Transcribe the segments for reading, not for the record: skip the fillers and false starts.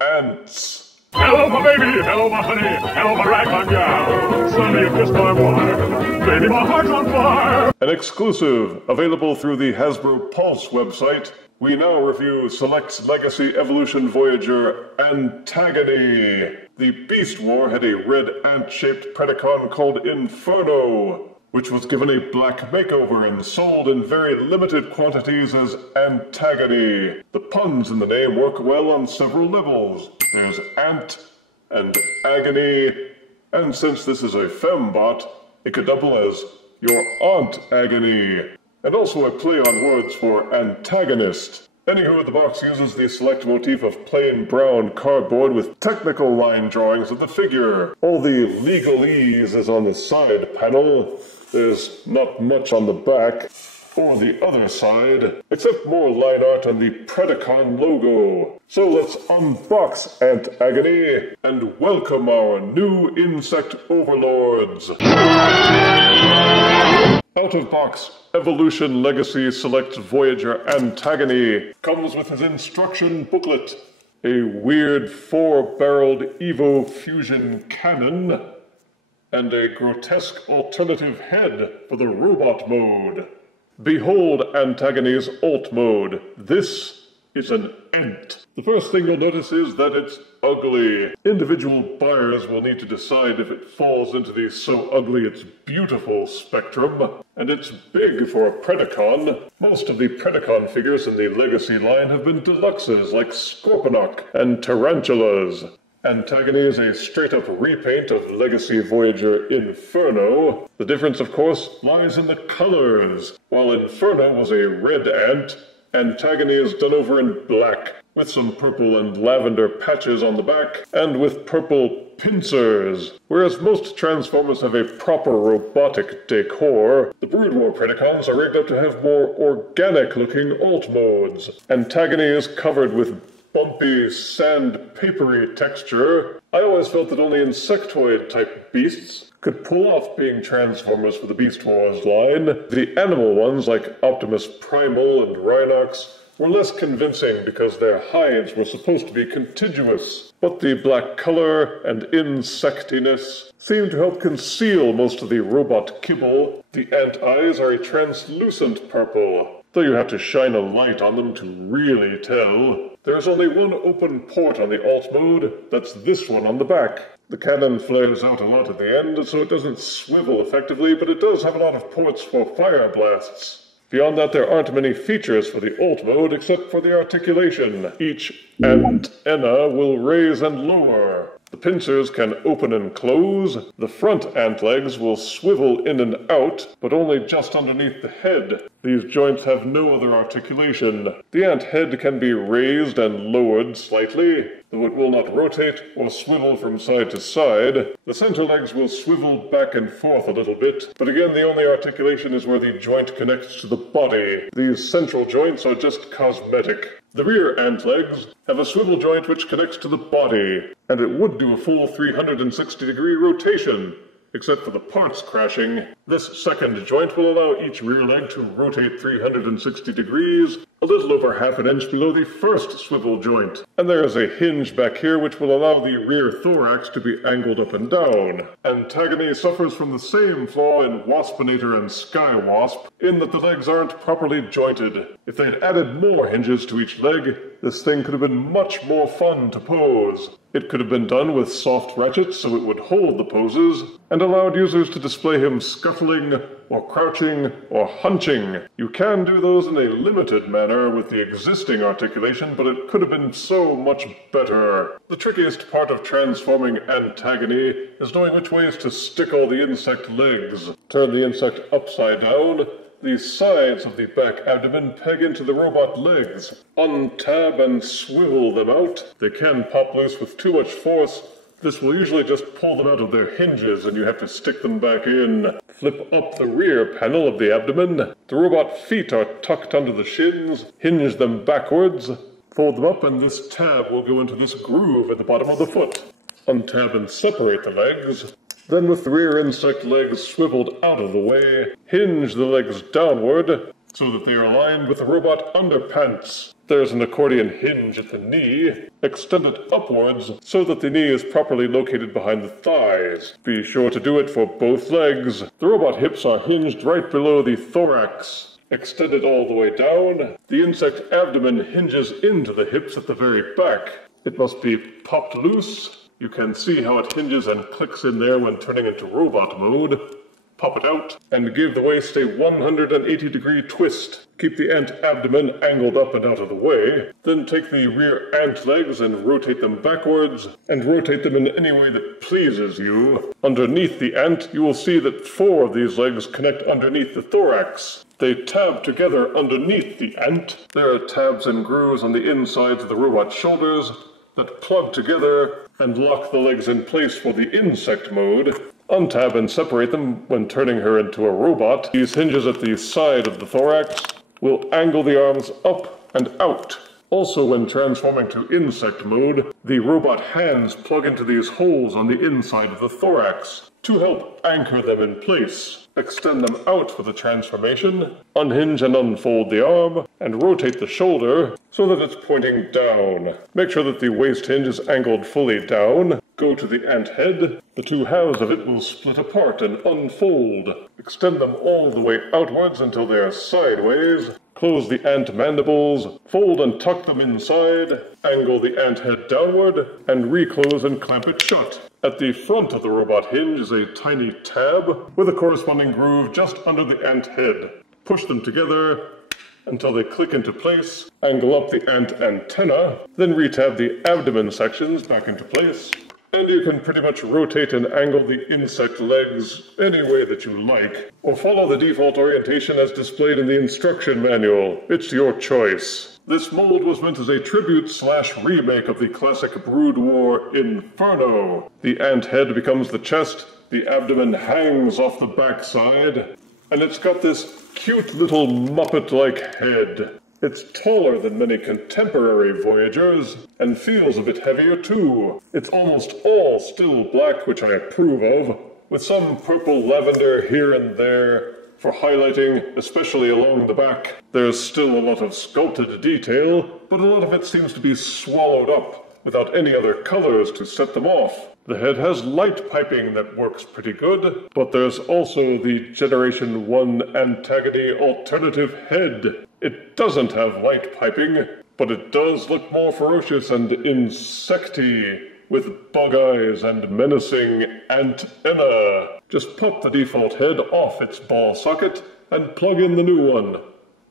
ants. Hello, my baby! Hello, my honey! Hello, my ragtime gal! Sonny, you kissed my wife! Baby, my heart's on fire! An exclusive, available through the Hasbro Pulse website, we now review Select's Legacy Evolution Voyager Antagony. The Beast War had a red ant-shaped Predacon called Inferno, which was given a black makeover and sold in very limited quantities as Antagony. The puns in the name work well on several levels. There's ant and agony, and since this is a fembot, it could double as your Aunt Agony, and also a play on words for antagonist. Anywho, the box uses the select motif of plain brown cardboard with technical line drawings of the figure. All the legalese is on the side panel. There's not much on the back or the other side, except more line art on the Predacon logo. So let's unbox Antagony and welcome our new insect overlords. Out-of-box Evolution Legacy Select Voyager Antagony comes with his instruction booklet, a weird 4-barreled Evo fusion cannon, and a grotesque alternative head for the robot mode. Behold Antagony's alt mode. This is an ant. The first thing you'll notice is that it's ugly. Individual buyers will need to decide if it falls into the so ugly it's beautiful spectrum, and it's big for a Predacon. Most of the Predacon figures in the Legacy line have been deluxes like Scorponok and Tarantulas. Antagony is a straight-up repaint of Legacy Voyager Inferno. The difference, of course, lies in the colors. While Inferno was a red ant, Antagony is done over in black, with some purple and lavender patches on the back, and with purple pincers. Whereas most Transformers have a proper robotic decor, the Brood War Predacons are rigged up to have more organic-looking alt modes. Antagony is covered with bumpy, sandpapery texture. I always felt that only insectoid-type beasts could pull off being Transformers for the Beast Wars line. The animal ones, like Optimus Primal and Rhinox, were less convincing because their hides were supposed to be contiguous. But the black color and insectiness seem to help conceal most of the robot kibble. The ant eyes are a translucent purple, though you have to shine a light on them to really tell. There's only one open port on the alt mode, that's this one on the back. The cannon flares out a lot at the end, so it doesn't swivel effectively, but it does have a lot of ports for fire blasts. Beyond that, there aren't many features for the alt mode except for the articulation. Each antenna will raise and lower. The pincers can open and close. The front ant legs will swivel in and out, but only just underneath the head. These joints have no other articulation. The ant head can be raised and lowered slightly, though it will not rotate or swivel from side to side. The center legs will swivel back and forth a little bit, but again the only articulation is where the joint connects to the body. These central joints are just cosmetic. The rear ant legs have a swivel joint which connects to the body, and it would do a full 360-degree rotation, except for the parts crashing. This second joint will allow each rear leg to rotate 360 degrees, a little over half an inch below the first swivel joint. And there is a hinge back here which will allow the rear thorax to be angled up and down. Antagony suffers from the same flaw in Waspinator and Skywasp, in that the legs aren't properly jointed. If they'd added more hinges to each leg, this thing could have been much more fun to pose. It could have been done with soft ratchets so it would hold the poses, and allowed users to display him scuffling, or crouching, or hunching. You can do those in a limited manner with the existing articulation, but it could have been so much better. The trickiest part of transforming Antagony is knowing which ways to stick all the insect legs. Turn the insect upside down. The sides of the back abdomen peg into the robot legs. Untab and swivel them out. They can pop loose with too much force. This will usually just pull them out of their hinges and you have to stick them back in. Flip up the rear panel of the abdomen. The robot feet are tucked under the shins. Hinge them backwards. Fold them up and this tab will go into this groove at the bottom of the foot. Untab and separate the legs. Then with the rear insect legs swiveled out of the way, hinge the legs downward, so that they are aligned with the robot underpants. There's an accordion hinge at the knee. Extend it upwards so that the knee is properly located behind the thighs. Be sure to do it for both legs. The robot hips are hinged right below the thorax. Extend it all the way down. The insect abdomen hinges into the hips at the very back. It must be popped loose. You can see how it hinges and clicks in there when turning into robot mode. Pop it out, and give the waist a 180-degree twist. Keep the ant abdomen angled up and out of the way. Then take the rear ant legs and rotate them backwards, and rotate them in any way that pleases you. Underneath the ant, you will see that 4 of these legs connect underneath the thorax. They tab together underneath the ant. There are tabs and grooves on the insides of the robot's shoulders that plug together and lock the legs in place for the insect mode. Untab and separate them when turning her into a robot. These hinges at the side of the thorax will angle the arms up and out. Also, when transforming to insect mode, the robot hands plug into these holes on the inside of the thorax to help anchor them in place. Extend them out for the transformation, unhinge and unfold the arm, and rotate the shoulder so that it's pointing down. Make sure that the waist hinge is angled fully down. Go to the ant head. The 2 halves of it will split apart and unfold. Extend them all the way outwards until they are sideways. Close the ant mandibles, fold and tuck them inside, angle the ant head downward, and reclose and clamp it shut. At the front of the robot hinge is a tiny tab with a corresponding groove just under the ant head. Push them together until they click into place, angle up the ant antenna, then retab the abdomen sections back into place. And you can pretty much rotate and angle the insect legs any way that you like, or follow the default orientation as displayed in the instruction manual. It's your choice. This mold was meant as a tribute/remake of the classic Brood War Inferno. The ant head becomes the chest, the abdomen hangs off the backside, and it's got this cute little Muppet-like head. It's taller than many contemporary Voyagers, and feels a bit heavier too. It's almost all still black, which I approve of, with some purple lavender here and there for highlighting, especially along the back. There's still a lot of sculpted detail, but a lot of it seems to be swallowed up without any other colors to set them off. The head has light piping that works pretty good, but there's also the Generation 1 Antagony alternative head. It doesn't have light piping, but it does look more ferocious and insecty, with bug eyes and menacing antennae. Just pop the default head off its ball socket and plug in the new one.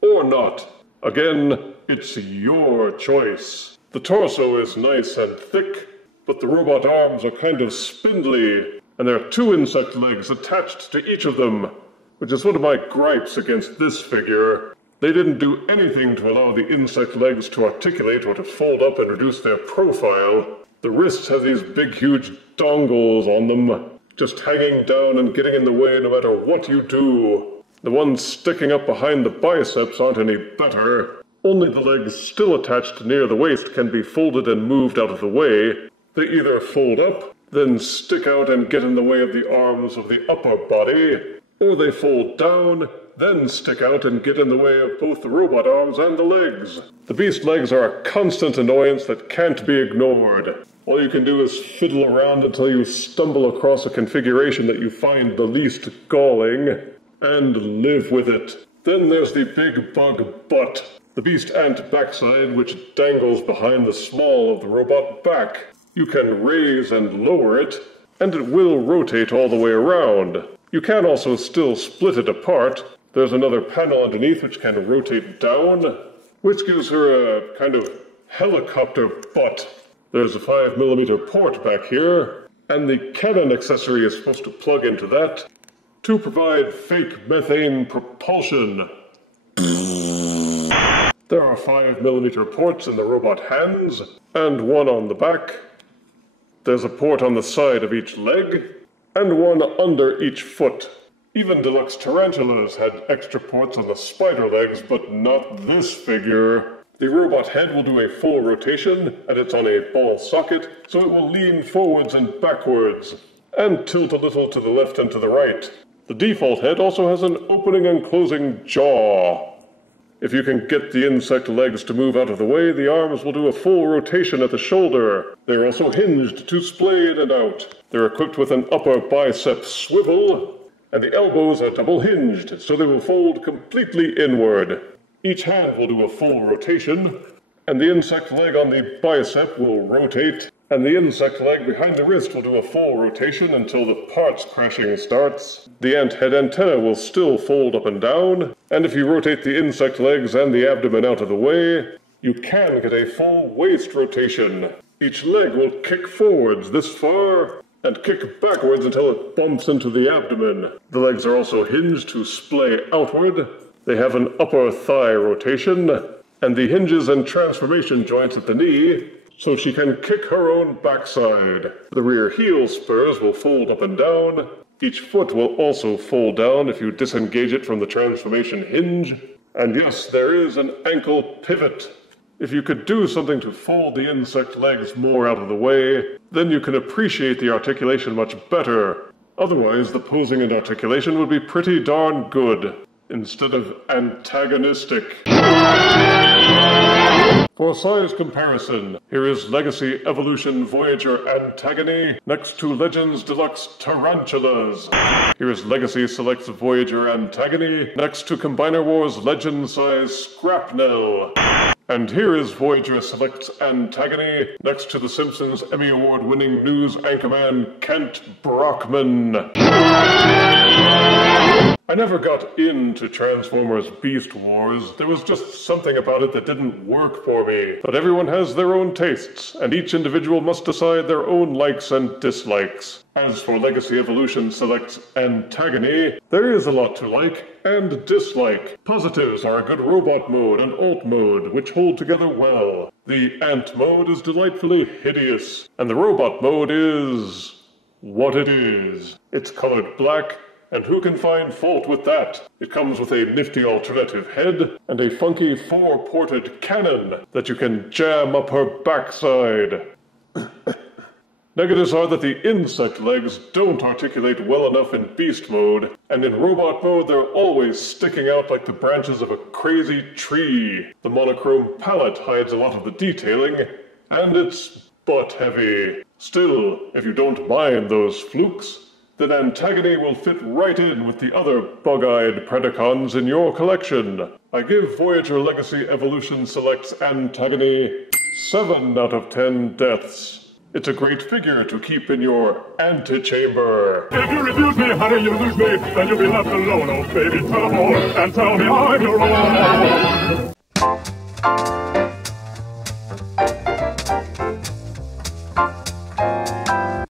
Or not. Again, it's your choice. The torso is nice and thick, but the robot arms are kind of spindly, and there are 2 insect legs attached to each of them, which is one of my gripes against this figure. They didn't do anything to allow the insect legs to articulate or to fold up and reduce their profile. The wrists have these big, huge dongles on them, just hanging down and getting in the way no matter what you do. The ones sticking up behind the biceps aren't any better. Only the legs still attached near the waist can be folded and moved out of the way. They either fold up, then stick out and get in the way of the arms of the upper body, or they fold down, then stick out and get in the way of both the robot arms and the legs. The beast legs are a constant annoyance that can't be ignored. All you can do is fiddle around until you stumble across a configuration that you find the least galling, and live with it. Then there's the big bug butt, the beast ant backside which dangles behind the small of the robot back. You can raise and lower it, and it will rotate all the way around. You can also still split it apart. There's another panel underneath which can rotate down, which gives her a kind of helicopter butt. There's a 5mm port back here, and the cannon accessory is supposed to plug into that to provide fake methane propulsion. There are 5mm ports in the robot hands, and 1 on the back. There's a port on the side of each leg, and 1 under each foot. Even deluxe tarantulas had extra ports on the spider legs, but not this figure. The robot head will do a full rotation, and it's on a ball socket, so it will lean forwards and backwards, and tilt a little to the left and to the right. The default head also has an opening and closing jaw. If you can get the insect legs to move out of the way, the arms will do a full rotation at the shoulder. They're also hinged to splay in and out. They're equipped with an upper bicep swivel, and the elbows are double hinged, so they will fold completely inward. Each hand will do a full rotation, and the insect leg on the bicep will rotate, and the insect leg behind the wrist will do a full rotation until the parts crashing starts. The ant head antenna will still fold up and down, and if you rotate the insect legs and the abdomen out of the way, you can get a full waist rotation. Each leg will kick forwards this far, and kick backwards until it bumps into the abdomen. The legs are also hinged to splay outward. They have an upper thigh rotation, and the hinges and transformation joints at the knee, so she can kick her own backside. The rear heel spurs will fold up and down. Each foot will also fold down if you disengage it from the transformation hinge. And yes, there is an ankle pivot. If you could do something to fold the insect legs more out of the way, then you can appreciate the articulation much better. Otherwise, the posing and articulation would be pretty darn good, instead of antagonistic. For size comparison, here is Legacy Evolution Voyager Antagony next to Legends Deluxe Tarantulas. Here is Legacy Selects Voyager Antagony next to Combiner Wars Legend Size Scrapnel. And here is Voyager Selects Antagony next to The Simpsons Emmy Award-winning news anchorman Kent Brockman. I never got into Transformers Beast Wars. There was just something about it that didn't work for me. But everyone has their own tastes, and each individual must decide their own likes and dislikes. As for Legacy Evolution Selects Antagony, there is a lot to like and dislike. Positives are a good robot mode and alt mode, which hold together well. The ant mode is delightfully hideous, and the robot mode is what it is. It's colored black, and who can find fault with that? It comes with a nifty alternative head and a funky 4-ported cannon that you can jam up her backside. Negatives are that the insect legs don't articulate well enough in beast mode, and in robot mode they're always sticking out like the branches of a crazy tree. The monochrome palette hides a lot of the detailing, and it's butt heavy. Still, if you don't mind those flukes, then Antagony will fit right in with the other bug-eyed Predacons in your collection. I give Voyager Legacy Evolution Selects Antagony 7 out of 10 deaths. It's a great figure to keep in your antechamber. If you refuse me, honey, you lose me, then you'll be left alone, oh baby, tell them all, and tell me I'm your own.